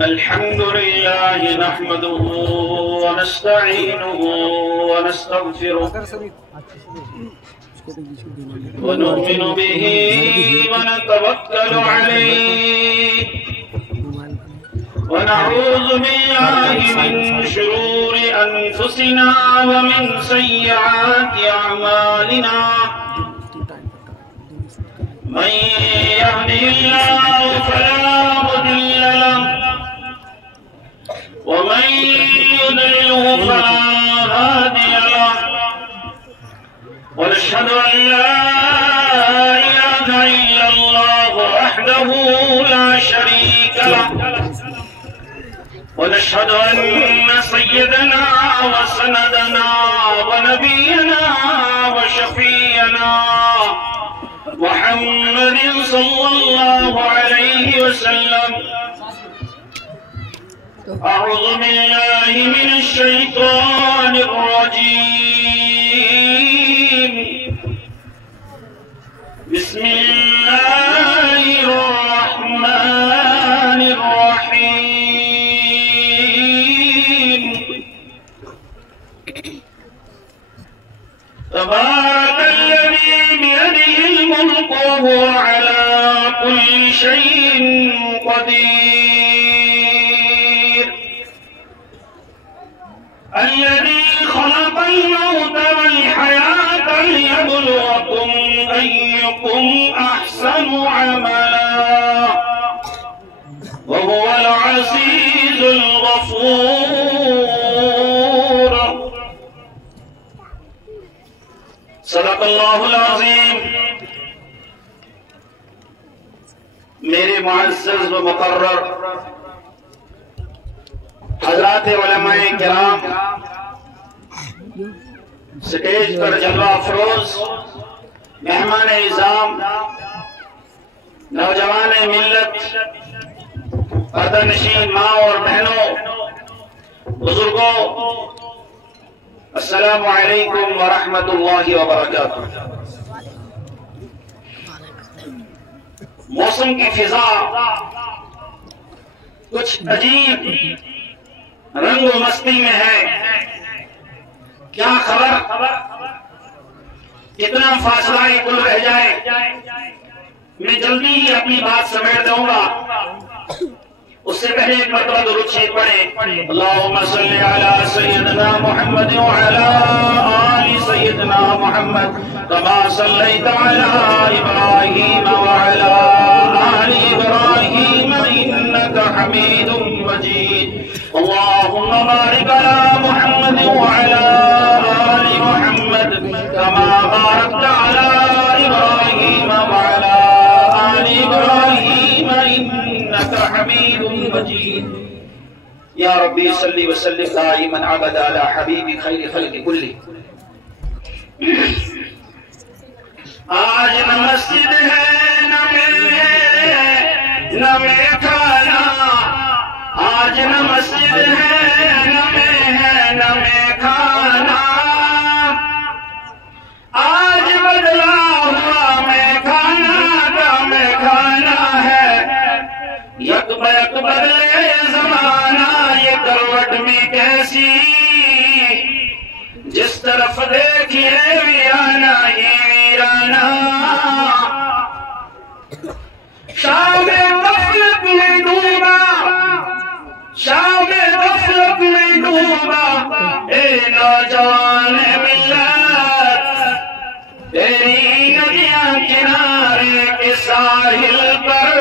الحمد لله نحمده ونستعينه ونستغفره ونؤمن به ونتوكل عليه ونعوذ بالله من شرور أنفسنا ومن سيئات أعمالنا من يهده الله فلا مضل له ومن يضلله فلا هادي له ونشهد أن لا إله إلا الله وحده لا شريك له ونشهد أن سيدنا وسندنا ونبينا وشفينا محمد صلى الله عليه وسلم أعوذ بالله من الشيطان الرجيم بسم الله الرحمن الرحيم تبارك الذي بيده الملك وهو على كل شيء قدير الذي خلق الموت والحياة ليبلوكم أيكم أحسن عملا وهو العزيز الغفور صدق اللہ العظیم. میرے معزز و مقرر حضرات علماء کرام، سٹیج پر جلوہ افروز مہمان اعظام، نوجوان ملت، پردہ نشین ماں اور بہنوں، بزرگوں، السلام علیکم ورحمۃ اللہ وبرکاتہ. موسم کی فضا کچھ عجیب رنگ و مستی میں ہے. کیا خبر کتنا فاصلہ کل رہ جائے. میں جلدی ہی اپنی بات سمیٹ دوں گا. اس سے پہلے ایک مرتبہ درود شریف پڑھیں. اللہم صلی علی سیدنا محمد وعلی آل سیدنا محمد کما صلیت علی ابراہیم وعلی آل ابراہیم انک حمید مجید. اللہم بارک علی محمد وعلی آل محمد کما بارکت علی ابراہیم وعلی آل ابراہیم انک حمید مجید. یا ربی صلی وسلم دائما ابدا علی حبیب خیر خلق کلی. آج نہ مسجد ہے نہ میں کھانا، آج نہ مسجد ہے نہ میں کھانا، آج بدلا ہوا میں کھانا کا میں کھانا ہے. یک بیک بدلے زمانہ یہ کروٹ میں کیسی، جس طرف دیکھئے ویرانہ ہی ویرانہ. شام غفلت میں ڈوبا، شام غفلت میں ڈوبا اے نوجوان ملت، تیری ندیاں کنارے کے ساحل پر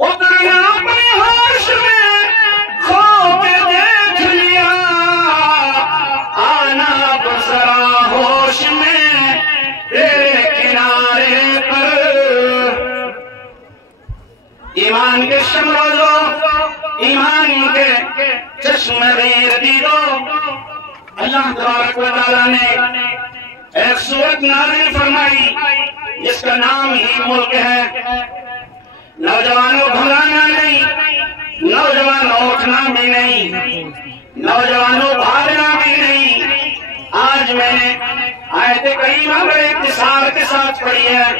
اترنا پہ ہوش میں خواب دیکھ لیا، آنا بسرا ہوش میں تیرے کنارے پر. ایمان کے شمروزو، ایمان کے چشم غیر دیدو، اللہ تبارک و تعالیٰ نے ایک سورت نازل فرمائی جس کا نام ہی ملک ہے. نوجوانوں بھلانا نہیں، نوجوانوں اٹھنا بھی نہیں، نوجوانوں بھاگنا بھی نہیں. آج میں نے آیت کریمہ بڑے اختصار کے ساتھ پڑھی ہے.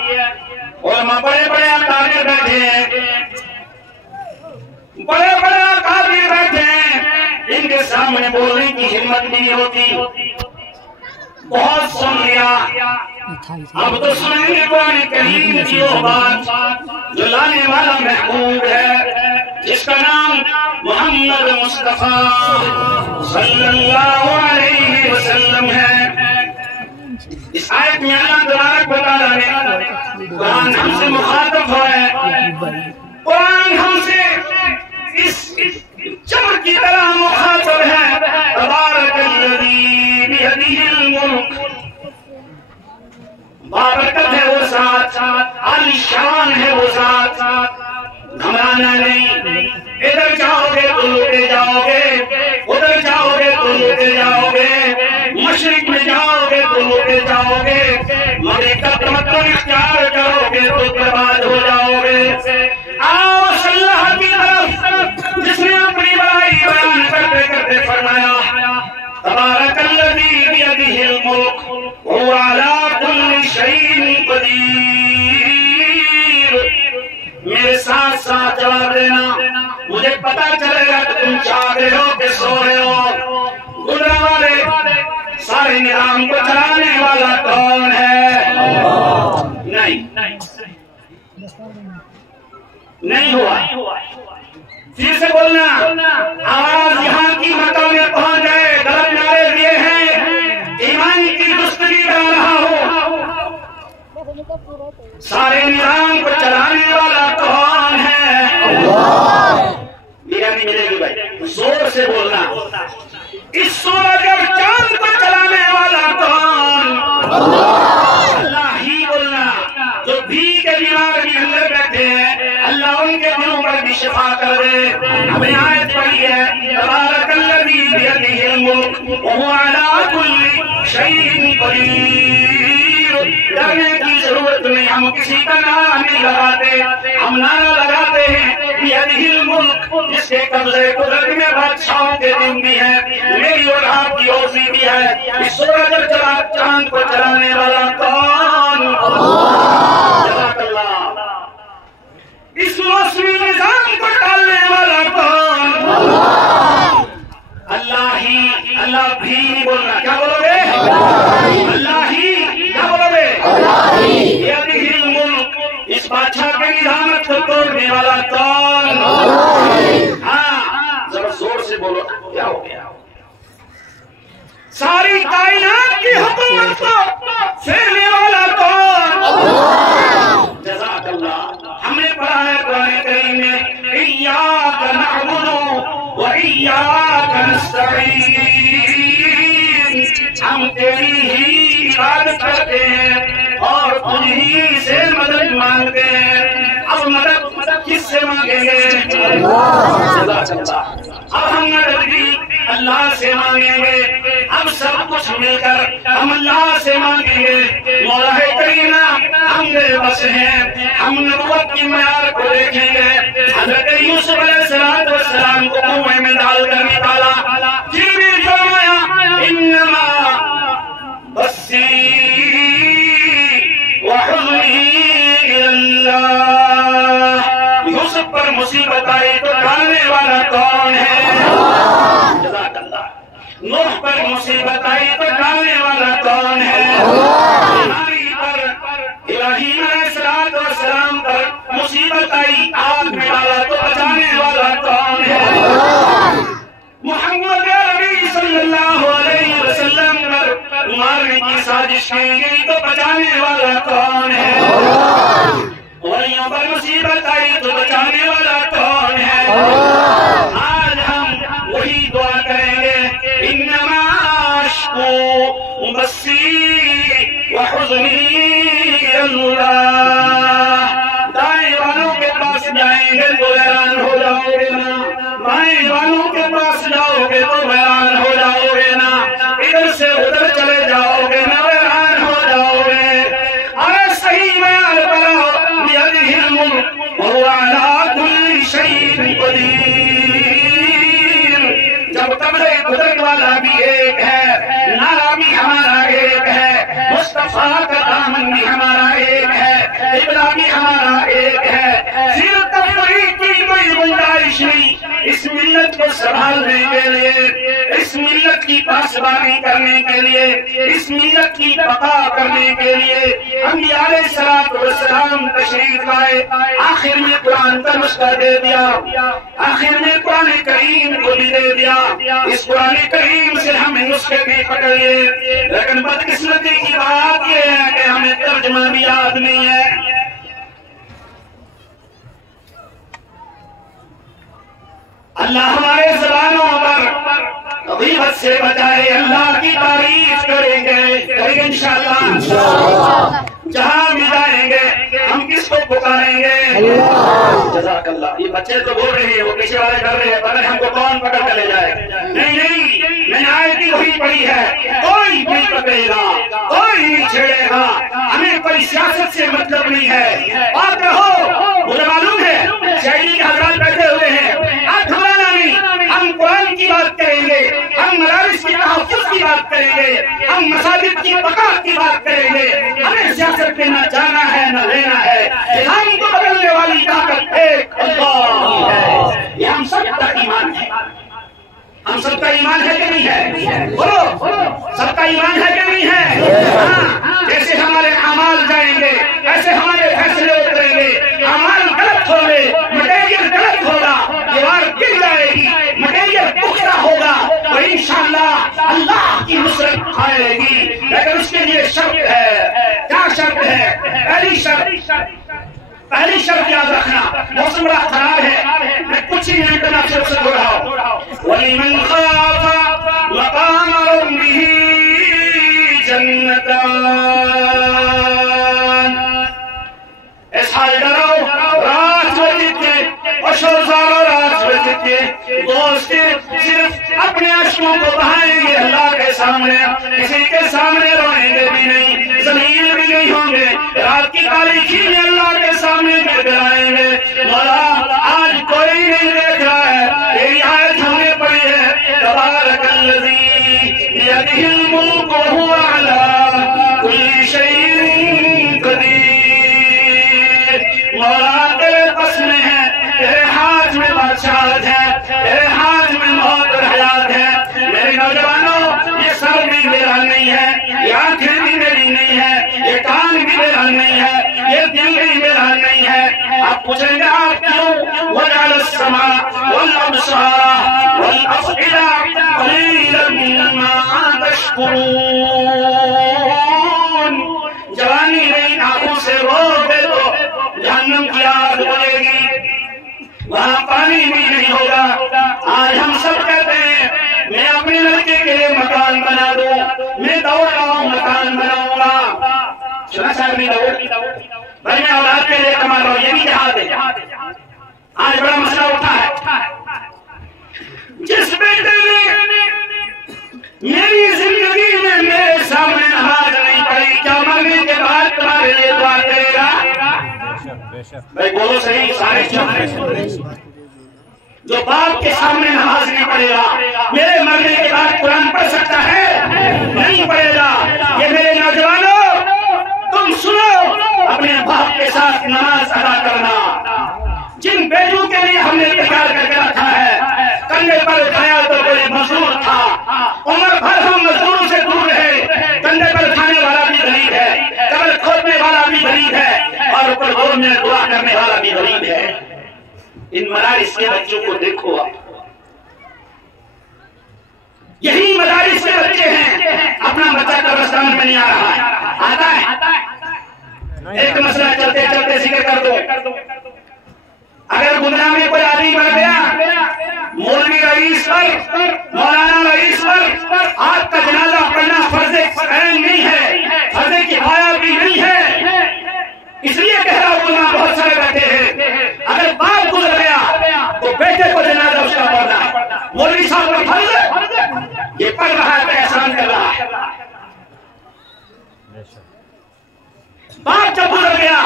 علماء بڑے بڑے اکابر بیٹھے ہیں، بڑے بڑے اکابر بیٹھے ہیں، ان کے سامنے بولنے کی ہمت بھی نہیں ہوتی. بہت سن لیا، اب تو سنیں گے قرآن کریم کی وہ بات جو لانے والا محبوب ہے، جس کا نام محمد مصطفیٰ صلی اللہ علیہ وسلم ہے. اس آیت میں اللہ تبارک و تعالیٰ نے قرآن ہم سے مخاطب ہوا ہے، قرآن ہم سے اس چمر کی طرح مخاطب ہے. تبارک الذی بیدہ الملک، بابرکت ہے وہ ذات، عالی شان ہے وہ ذات. گھبرانا نہیں، ادھر جاؤ گے تو لوٹے جاؤ گے، ادھر جاؤ گے تو لوٹے جاؤ گے، مشرق میں جاؤ گے تو لوٹے جاؤ گے، مغرب کا تمتع اختیار کرو گے تو برباد ہو جاؤ گے. آؤ اللہ کی طرف، جس نے اپنی بڑائی بیان کرتے کرتے فرمایا تبارک الذی بیدہ الملک وہو علی کل شیء قدیر. میرے ساتھ ساتھ جواب دینا، مجھے پتا چلے گا کہ تم جاگے ہو کہ سو رہے ہو. گزرنے والے سارے نظام کو چلانے والا کون ہے؟ نہیں ہوا. پھر سے بولنا، آواز یہاں کی مقام میں پہنچ جائے. غلط نعرے دیے ہیں، ایمان کی گستگی کر رہا ہوں. سارے نظام کو چلانے والا کون ہے؟ میرا نہیں ملے گی بھائی، زور سے بولنا. اس سورج اور چاند کو چلانے والا کون؟ اللہ ہی بولنا. جو بھی کے بیمار بھی اندر بیٹھے ہیں، اللہ ان کے دلوں پر بھی شفا کر دے. ہم نے آیت پڑھی ہے تبارک الذی بیدہ الملک وہو علی کل شیء قدیر. ڈرنے کی ضرورت نہیں، ہم کسی کا نعرہ نہیں لگاتے، ہم نعرہ لگاتے ہیں بیدہ الملک، جس کے قبضے قدرت میں بادشاہوں کے دن بھی ہے، میری اور آپ کی اوزی بھی ہے. اس سورج اور چاند کو چلانے والا کون؟ جزاک اللہ. اس موسمی نظام کو ڈالنے والا کون؟ اللہ ہی. اللہ بھی نہیں بولنا، کیا بولو گے؟ اللہ ہی. کیا بولو گے؟ بیدہ الملک. اس بادشاہ کے نظامت کو توڑنے والا کون؟ ہاں ذرا زور سے بولو. کیا ہو گیا؟ ساری کائنات کی حکومت کو پھیرنے والا کون؟ جزاک اللہ. ہم نے پڑھا ہے قرآن کریم میں ایاک نعبد و ایاک نستعین. ہم تیری ہی عبادت کرتے ہیں اور تجھی سے مدد مانگتے ہیں. اب مدد کس سے مانگیں گے؟ اب ہم مدد بھی اللہ سے مانگیں گے. اب سب کچھ مل کر ہم اللہ سے مانگیں گے. مولا کریم ہم بے بس ہیں، ہم نبوت کی معیار کو دیکھیں گے. حضرت یوسف علیہ السلام کو کنویں میں ڈال کر نکالا، پھر بھی فرمایا انما بسی وحزنی اللہ. یوسف پر مصیبت آئی تو ڈالنے والا کون ہے؟ جزاک اللہ. نوح پر مصیبت آئی تو ڈالنے والا کون ہے؟ ہماری پر ابراہیم علیہ السلام پر مصیبت آئی، آگ میں ڈالا تو بچانے والا کون ہے؟ محمد عربی صلی اللہ علیہ وسلم پر مارنے کی سازش کی گئی تو بچانے والا کون ہے؟ ولیوں پر مصیبت آئی تو بچانے والا کون ہے؟ آج ہم وہی دعا کریں گے انما اشکو بسی وحزنی اللہ. دائیں والوں کے پاس جائیں گے تو حیران ہو جاؤ گے نا، بائیں والوں کے پاس جاؤ گے تو حیران ہو جاؤ گے نا، ادھر سے ادھر چلے جاؤ گے نا حیران ہو جاؤ گے. ارے صحیح بیان کرو بیدہ الملک وہو علی کل شیء قدیر. جب قبضے قدرت والا بھی ایک ہے، نعرہ بھی ہمارا ایک ہے، مصطفیٰ کا دامن بھی ہمارا ایک ہے، قبلہ بھی ہمارا ایک ہے، پھر تفریق کی کوئی گنجائش نہیں. اس ملت کو سنبھالنے کے لیے، اس ملت کی پاسبانی کرنے کے لیے، اس ملت کی بقا کرنے کے لیے انبیاء علیہ السلام تشریف لائے۔ آخر میں قرآن کا نسخہ دے دیا، آخر میں قرآن کریم کو بھی دے دیا۔ اس قرآن کریم سے ہمیں نسخے بھی پکڑ لیے، لیکن بدقسمتی کی بات یہ ہے کہ ہمیں ترجمہ بھی یاد نہیں ہے۔ اللہ ہمارے زبانوں پر غیبت سے بچائے، اللہ کی تعریف کریں گے انشاءاللہ۔ جہاں بھی جائیں گے ہم کس کو پکاریں گے؟ جزاک اللہ۔ یہ بچے تو بول رہے ہیں، وہ پیچھے والے کر رہے ہیں، پتہ نہیں ہم کو کون پکڑ کر لے جائے۔ نہیں، میں نے آیت ہی وہی پڑھی ہے، کوئی نہیں پکڑے گا، کوئی نہیں چھیڑے گا، ہمیں کوئی سیاست سے مطلب نہیں ہے۔ بات رہو، مجھے معلوم ہے شہری کے حضرات بیٹھے ہوئے ہیں، آپ گھبرانا نہیں، ہم قرآن کی بات کریں گے، ہم مدارس کی تحفظ کی بات کریں گے، ہم مساجد کی بقا کی بات کریں گے۔ ہمیں سیاست میں نہ جانا ہے نہ لینا ہے، ہم کو بدلنے والی طاقت ایک اللہ ہے۔ یہ ہم سب کا ایمان ہے، ہم سب کا ایمان ہے کہ نہیں ہے؟ بولو، سب کا ایمان ہے کہ نہیں ہے؟ ہاں، جیسے ہمارے اعمال جائیں گے ایسے ہمارے فیصلے اتریں گے۔ اعمال غلط ہوں گے، مٹیریل غلط ہوگا، دیوار گر جائے گی، مٹیریل پختہ ہوگا تو انشاءاللہ اللہ کی نصرت آئے گی۔ لیکن اس کے لیے شرط ہے، کیا شرط ہے؟ پہلی شرط یاد رکھنا، موسم بڑا خراب ہے، میں کچھ ہی منٹ میں آپ سے رخصت ہو رہا ہوں۔ وَلِمَنْ خَافَ مَقَامَ رَبِّهِ جَنَّتَانِ۔ اس حال ڈرو، رات مسجد کے اور شوزارو رات مسجد کے دوست صرف اپنے عشقوں کو بہائیں گے اللہ کے سامنے، کسی کے سامنے روئیں گے بھی نہیں، زمین بھی نہیں ہوں گے، رات کی تاریکی میں اللہ کے سامنے گر گرائیں گے۔ مولا آج کوئی نہیں دیکھ رہا ہے، تیری آیت ہم نے پڑھی ہے، تبارک الذی بیدہ الملک وہو علی کل شیء قدیر۔ مولا تیرے بس میں ہے، تیرے ہاتھ میں بادشاہت ہے، تیرے ہاتھ میں موت اور حیات ہے۔ میرے نوجوانوں، یہ سر بھی میرا نہیں ہے، یہ آنکھیں بھی میری نہیں ہے، یہ کان بھی میرا نہیں ہے، یہ دل بھی میرا نہیں ہے۔ آپ پوچھیں گے آپ کیوں؟ وَجَعَلَ السَّمَاءَ وَالْأَبْصَارَ وَالْأَفْئِدَةَ قَلِيلًا مَا تَشْكُرُونَ۔ جوانی نہیں، آنکھوں سے روک دے تو جہنم کی آگ بلے گی، وہاں پانی بھی نہیں ہوگا۔ آج ہم سب کہتے ہیں میں اپنے لڑکے کے لیے مکان بنا دوں، میں دوڑ رہا ہوں مکان بناؤں گا۔ سنا صاحب نہیں دوڑ بھائی، میں اولاد کے لیے کما رہا ہوں، یہ بھی جہاد ہے۔ آج بڑا مسئلہ اٹھا ہے، جس بیٹے نے میری زندگی میں میرے سامنے نماز نہیں پڑھی، کیا مرنے کے بعد تمہارے لیے دعا کرے گا؟ بھائی بولو صحیح، سارے چاہتے جو باپ کے سامنے نماز نہیں پڑھے گا میرے مرنے کے بعد قرآن پڑھ سکتا ہے؟ نہیں پڑھے گا۔ یہ میرے نوجوانوں تم سنو، اپنے باپ کے ساتھ نماز ادا کرنا۔ جن بیٹوں کے لیے ہم نے تیار کر کے رکھا ہے، کندھے پر اٹھایا تو کوئی مزدور تھا، عمر بھر ہم مزدوروں سے دور رہے، کندھے پر اٹھانے والا بھی غریب ہے، قبر کھودنے والا بھی غریب ہے، اور اوپر گور میں دعا کرنے والا بھی غریب ہے۔ ان مدارس کے بچوں کو دیکھو، یہی مدارس کے بچے ہیں۔ اپنا بچہ قبرستان میں نہیں آ رہا ہے، آتا ہے۔ ایک مسئلہ چلتے چلتے ذکر کر دو، اگر گناہ میں کوئی آدمی بڑھ گیا، مولوی رئیس پر، مولانا رئیس پر آپ کا جنازہ پڑھنا فرض عین نہیں ہے، فرض کفایہ بھی نہیں ہے۔ اس لیے کہہ رہا ہوں، علماء بہت سارے بیٹھے ہیں، اگر باپ گزر گیا تو بیٹے کو جنازہ اس کا پڑھنا ہے۔ مولوی صاحب کا فرض یہ پڑھ رہا ہے تو احسان کر رہا ہے۔ باپ جب گزر گیا،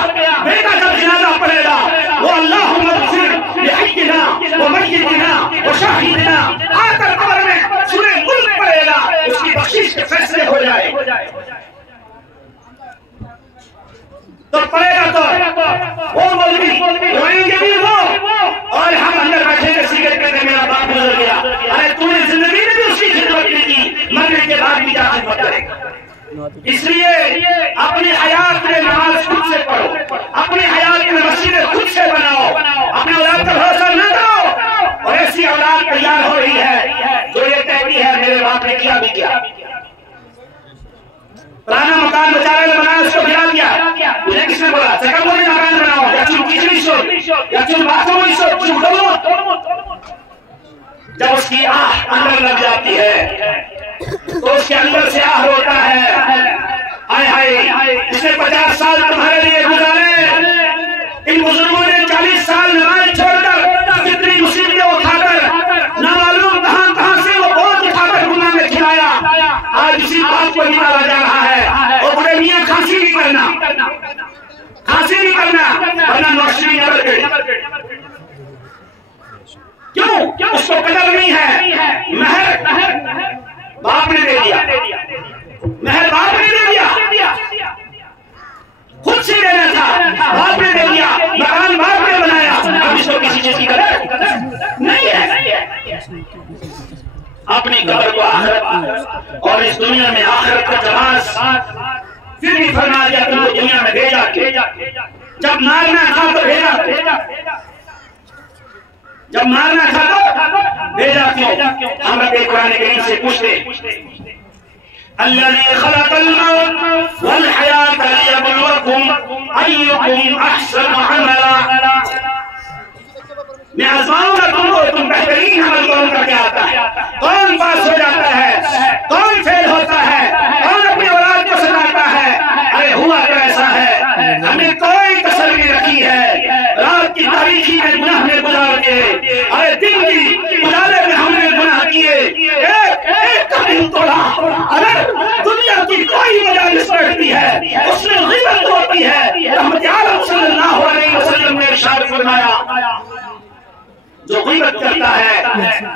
بیٹا جب جنازہ پڑھے گا، وہ اللہم اغفر لحینا ومیتنا وشاہدنا آ کر قبر میں سورہ ملک پڑھے گا، اس کی بخشش کے فیصلے ہو جائے تو پڑھے گا تو وہ مولوی روئیں گے بھی وہ، اور ہم اندر بیٹھے کے سگریٹ پیتے میں اس لیے اپنی حیات میں نماز خود سے پڑھو، اپنی حیات میں مسجدیں خود سے بناؤ، اپنے اولاد پر بھروسہ نہ کرو۔ اور ایسی اولاد تیار ہو رہی ہے جو یہ کہتی ہے میرے باپ نے کیا بھی کیا، پرانا مکان بیچارے نے بنایا اس کو گرا دیا، مجھے کس نے بولا سکم مجھے مکان بناؤ، یا چون کچھلی سو یا چون باتھروم سو چون ڈولو۔ جب اس کی آہ اندر لگ جاتی ہے تو اس کے اندر سے آہ ہوتا ہے، ہائے ہائے اس نے 50 سال تمہارے لیے گزارے، ان بزرگوں نے 40 سال نماز چھوڑ کر کتنی مصیبتیں اٹھا کر نہ معلوم کہاں کہاں سے وہ بوجھ اٹھا کر گناہ میں کھلایا، آج اسی بات کو نکالا جا رہا ہے۔ اور بڑے میاں کھانسی نہیں کرنا، کھانسی نہیں کرنا ورنہ نوشری نظر گئی۔ کیوں؟ اس کو قدر نہیں ہے، مہر باپ نے دے دیا، مہر باپ نے دے دیا، خود سے دینا تھا باپ نے دے دیا، مکان باپ نے بنایا، اب اس کو کسی چیز کی قدر نہیں ہے۔ اپنی قبر کو آخرت اور اس دنیا میں آخرت کا جواز پھر بھی فرما دیا تم کو دنیا میں بھیجا کے، جب مارنا تھا تو بھیجا، جب مارنا تھا تو بھیجا کیوں؟ ہم رب قرآن کریم سے پوچھتے الذي خلق الموت والحياة ليبلوكم أيكم أحسن عملا، میں آزماؤں گا تم کو تم بہترین عمل کون کا کیا آتا ہے، کون پاس ہو جاتا ہے، کون فیل ہوتا ہے، کون اپنی اولاد کو ستاتا ہے۔ ارے ہوا تو ایسا ہے ہم نے کوئی کسر نہیں رکھی ہے، رات کی تاریخی میں گناہ میں گزار کے، ارے دن کی اجالے میں ہم نے گناہ کیے، ایک کا دل توڑا۔ اگر دنیا کی کوئی مجالس بیٹھتی ہے اس میں غیبت ہوتی ہے، رحمت عالم صلی اللہ علیہ وسلم نے ارشاد فرمایا جو غیبت کرتا ہے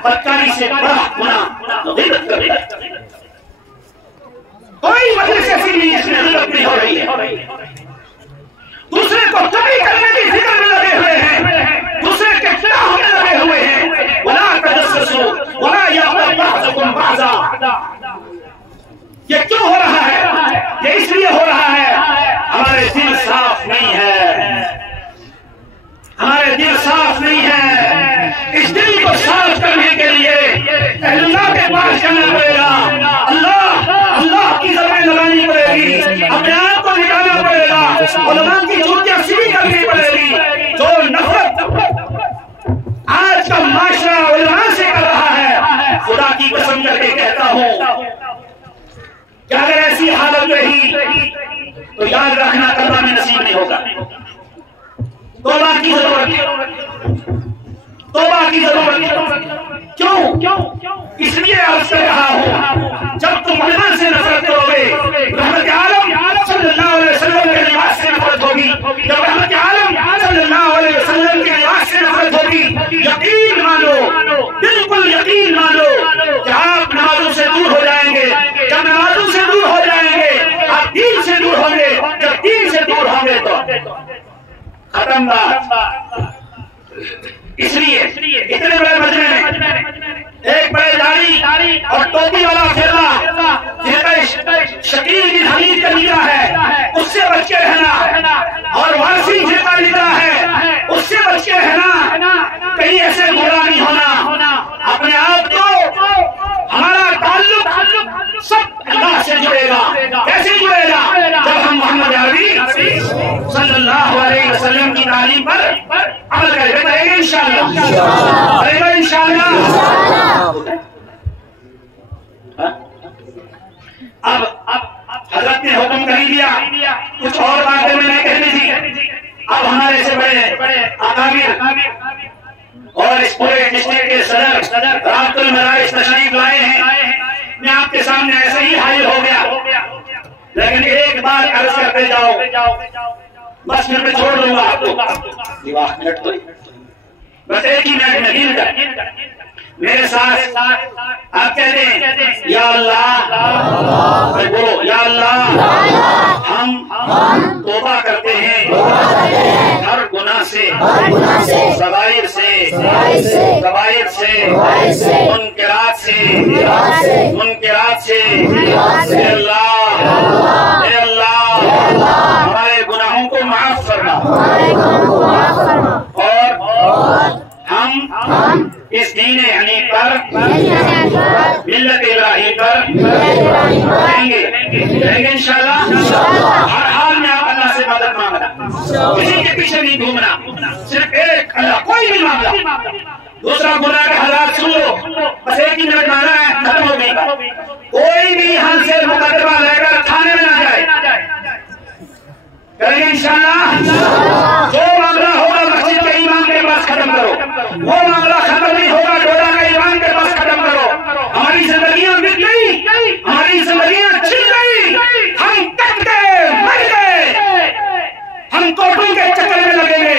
بدکاری سے بڑا گناہ غیبت کرتا ہے۔ کوئی مجلس ایسی نہیں جس میں غیبت نہیں ہو رہی ہے، دوسرے کو کمی کرنے کی فکر میں لگے ہوئے ہیں، دوسرے کے کیا ہونے لگے ہوئے ہیں۔ وَلَا تَجَسَّسُوا وَلَا يَغْتَبْ بَعْضُكُمْ بَعْضًا۔ یہ کیوں ہو رہا ہے؟ یہ اس لیے ہو رہا ہے ہمارے دل صاف نہیں ہے، ہمارے دل صاف نہیں ہے۔ اس دل کو صاف کرنے کے لیے اللہ کے پاس جانا پڑے گا، اللہ کی زبان لگانی پڑے گی، اپنے آپ کو نکالنا پڑے گا، علماء کی جوتیاں سیدھی کرنی پڑے گی۔ جو نفرت آج کا معاشرہ علماء سے کر رہا ہے، خدا کی قسم کر کے کہتا ہوں کہ اگر ایسی حالت رہی تو یاد رکھنا کرنا میں نصیب نہیں ہوگا۔ توبہ کی ضرورت ہے، توبہ کی ضرورت ہے۔ کیوں؟ اس لیے عرض کر رہا ہوں جب تم علماء سے نفرت کرو گے رحمت عالم صلی اللہ علیہ وسلم کے لباس سے نفرت ہوگی، جب رحمت عالم صلی اللہ علیہ وسلم کے لباس سے نفرت ہوگی، یقین مانو، بالکل یقین مانو کہ آپ نمازوں سے دور ہو جائیں گے۔ جب نمازوں سے دور ہو جائیں گے آپ دین سے دور ہوں گے، جب دین سے دور ہوں گے تو ختم بات۔ اس لیے اتنے بڑے مجمع میں ایک بڑے داڑھی اور ٹوپی والا فرقہ شکیل بن حمید کا نکلا ہے، اس سے بچ کے رہنا، اور وارثی کا نکلا ہے اس سے بچ کے رہنا، کہیں ایسے گمراہ نہیں ہونا۔ اپنے آپ کو ہمارا تعلق سب اللہ سے جڑے گا۔ کیسے جڑے گا؟ جب ہم محمد عربی صلی اللہ علیہ وسلم کی تعلیم پر عمل کریں گے انشاءاللہ، کریں گے انشاءاللہ۔ اب حضرت نے حکم کر دیا، کچھ اور باتیں میں نے کہنی تھی۔ اب ہمارے سے بڑے اکابر اور اس پورے ڈسٹرکٹ کے صدر رابط المدارس تشریف لائے ہیں، میں آپ کے سامنے ایسے ہی حاضر ہو گیا، لیکن ایک بار عرض کرتے جاؤ، بس پھر میں چھوڑ دوں گا آپ کو۔ منٹ تو بس ایک ہی منٹ میں گن کر میرے ساتھ آپ کہتے ہیں یا اللہ، بولو یا اللہ، ہم توبہ کرتے ہیں ہر گناہ سے، صغائر سے، کبائر سے، منکرات سے، اے اللہ اے اللہ ہمارے گناہوں کو معاف فرما اور ہم اس دین حنیف پر ملت ابراہیم پر رہیں گے انشاءاللہ۔ ہر حال میں آپ اللہ سے مدد مانگنا، کسی کے پیچھے نہیں گھومنا، صرف ایک اللہ، کوئی بھی معاملہ۔ دوسرا گناہ کے حالات سن لو، بس ایک ہی منٹ مانا ہے، ختم ہو گئی۔ کوئی بھی یہاں سے مقدمہ لے کر تھانے میں نہ جائے، کریں گے انشاءاللہ۔ جو معاملہ ہوگا مسجد کے امام کے پاس ختم کرو، وہ معاملہ ختم نہیں ہوگا ڈوڈا کے امام کے پاس ختم کرو۔ ہماری زندگیاں مٹ گئی، ہماری زندگیاں چھن گئی، ہم کٹ گئے، مر گئے، ہم کوٹوں کے چکر میں لگیں گے۔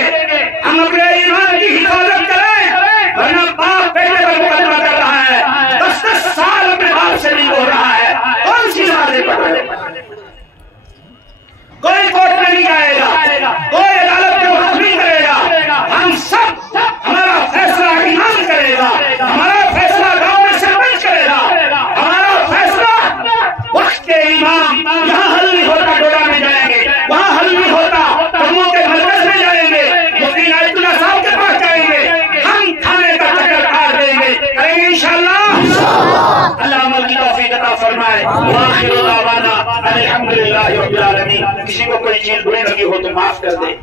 ہم اپنے ایمان کی حفاظت کریں، ورنہ باپ بیٹے پر مقدمہ کر رہا ہے، 10 سال اپنے باپ سے نہیں بول رہا ہے، کون سی نمازیں پڑھ رہے ہیں؟ کوئی کورٹ میں نہیں جائے گا، کوئی عدالت کے وقت نہیں کرے گا، ہم سب، ہمارا فیصلہ ایمان کرے گا، ہمارا فیصلہ گاؤں میں سرپنچ کرے گا، ہمارا فیصلہ وقت کے امام یہاں حل نہیں ہوتا ڈوڈا میں جائیں گے، وہاں حل نہیں ہوتا کموں کے مرکز میں جائیں گے، مفتی نائب اللہ صاحب کے پاس جائیں گے، ہم تھانے کا چکر کاٹ دیں گے، کریں گے انشاءاللہ۔ اللہ عمل کی توفیق عطا فرمائے۔ وآخر دعوانا الحمدللہ رب العالمین۔ کسی کو کوئی چیز بری لگی ہو تو معاف کر دے۔